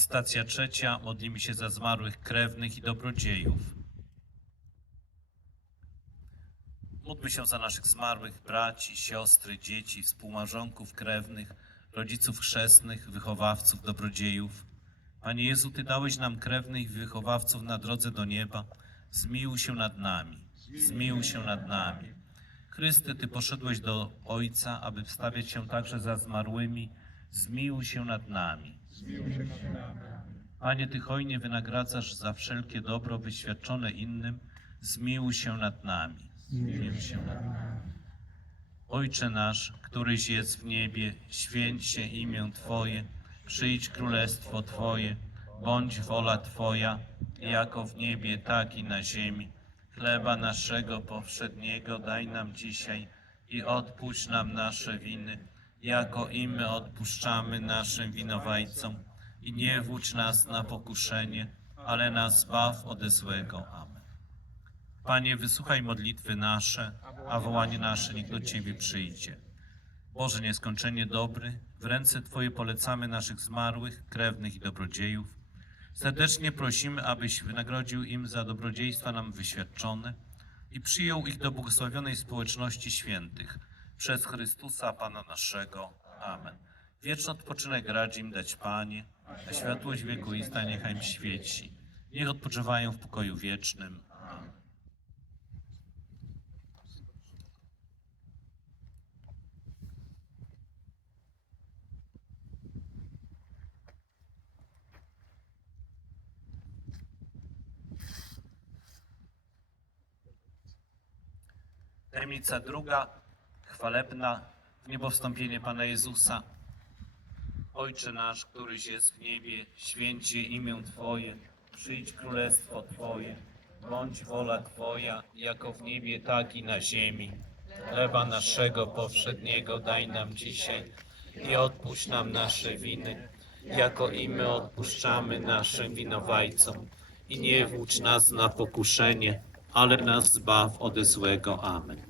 Stacja trzecia. Modlimy się za zmarłych krewnych i dobrodziejów. Módlmy się za naszych zmarłych braci, siostry, dzieci, współmałżonków krewnych, rodziców chrzestnych, wychowawców, dobrodziejów. Panie Jezu, Ty dałeś nam krewnych i wychowawców na drodze do nieba. Zmiłuj się nad nami. Zmiłuj się nad nami. Chryste, Ty poszedłeś do Ojca, aby wstawiać się także za zmarłymi. Zmiłuj się nad nami. Panie, Ty hojnie wynagradzasz za wszelkie dobro wyświadczone innym. Zmiłuj się nad nami. Zmiłuj się nad nami. Ojcze nasz, któryś jest w niebie, święć się imię Twoje, przyjdź królestwo Twoje, bądź wola Twoja, jako w niebie, tak i na ziemi. Chleba naszego powszedniego daj nam dzisiaj i odpuść nam nasze winy, jako i my odpuszczamy naszym winowajcom. I nie wódź nas na pokuszenie, ale nas zbaw ode złego. Amen. Panie, wysłuchaj modlitwy nasze, a wołanie nasze niech do Ciebie przyjdzie. Boże nieskończenie dobry, w ręce Twoje polecamy naszych zmarłych, krewnych i dobrodziejów. Serdecznie prosimy, abyś wynagrodził im za dobrodziejstwa nam wyświadczone i przyjął ich do błogosławionej społeczności świętych przez Chrystusa Pana naszego. Amen. Wieczny odpoczynek radź im dać Panie, a światłość wiekuista niechaj świeci. Niech odpoczywają w pokoju wiecznym. Amen. Tajemnica druga, chwalebna, w niebo wstąpienie Pana Jezusa. Ojcze nasz, któryś jest w niebie, święcie imię Twoje, przyjdź królestwo Twoje, bądź wola Twoja, jako w niebie, tak i na ziemi. Chleba naszego powszedniego daj nam dzisiaj i odpuść nam nasze winy, jako i my odpuszczamy naszym winowajcom. I nie włócz nas na pokuszenie, ale nas zbaw ode złego. Amen.